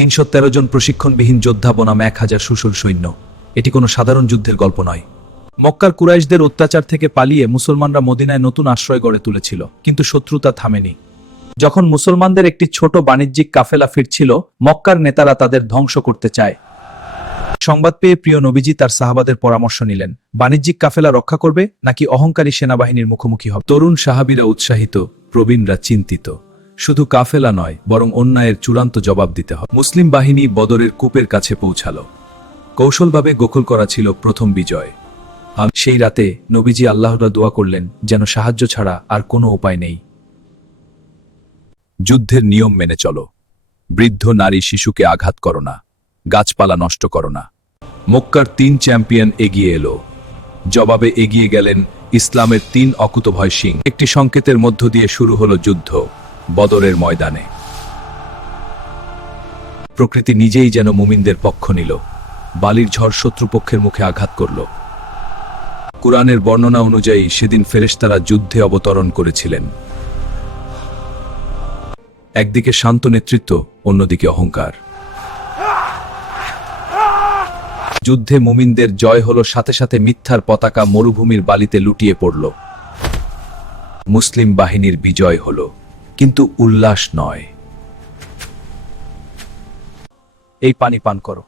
313 জন প্রশিক্ষণবিহীন যোদ্ধা বনাম 1000 সুশল সৈন্য। এটি কোনো সাধারণ যুদ্ধের গল্প নয়। মক্কার কুরাইশদের অত্যাচার থেকে পালিয়ে মুসলমানরা মদিনায় নতুন আশ্রয় গড়ে তুলেছিল, কিন্তু শত্রুতা থামেনি। যখন মুসলমানদের একটি ছোট বাণিজ্যিক কাফেলা ফিরছিল, মক্কার নেতারা তাদের ধ্বংস করতে চায়। সংবাদ পেয়ে প্রিয় নবীজি তার সাহাবাদের পরামর্শ নিলেন, বাণিজ্যিক কাফেলা রক্ষা করবে নাকি অহংকারী সেনাবাহিনীর মুখোমুখি হবে। তরুণ সাহাবীরা উৎসাহিত, প্রবীণরা চিন্তিত। শুধু কাফেলা নয়, বরং অন্যায়ের চূড়ান্ত জবাব দিতে হবে। মুসলিম বাহিনী বদরের কূপের কাছে পৌঁছালো। কৌশলভাবে গোখল করা ছিল প্রথম বিজয়। সেই রাতে নবীজি আল্লাহর দোয়া করলেন, যেন সাহায্য ছাড়া আর কোনো উপায় নেই। যুদ্ধের নিয়ম মেনে চলো। বৃদ্ধ নারী শিশুকে আঘাত করো না, গাছপালা নষ্ট করো না। মক্কার 3 চ্যাম্পিয়ন এগিয়ে এলো। জবাবে এগিয়ে গেলেন ইসলামের 3 অকুতভয় সিং। একটি সংকেতের মধ্য দিয়ে শুরু হলো যুদ্ধ, বদরের ময়দানে। প্রকৃতি নিজেই যেন মুমিনদের পক্ষ নিল। বালির ঝড় শত্রুপক্ষের মুখে আঘাত করল। কুরআনের বর্ণনা অনুযায়ী সেদিন ফেরেশতারা যুদ্ধে অবতরণ করেছিলেন। একদিকে শান্ত নেতৃত্ব, অন্যদিকে অহংকার। যুদ্ধে মুমিনদের জয় হলো, সাথে সাথে মিথ্যার পতাকা মরুভূমির বালিতে লুটিয়ে পড়ল। মুসলিম বাহিনীর বিজয় হলো, কিন্তু উল্লাস নয়। এই পানি পান করো।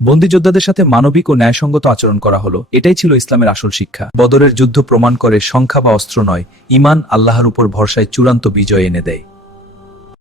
বন্দীযোদ্ধাদের সাথে মানবিক ও ন্যায়সঙ্গত আচরণ করা হলো। এটাই ছিল ইসলামের আসল শিক্ষা। বদরের যুদ্ধ প্রমাণ করে সংখ্যা বা অস্ত্র নয়, ঈমান আল্লাহর উপর ভরসায় চূড়ান্ত বিজয় এনে দেয়।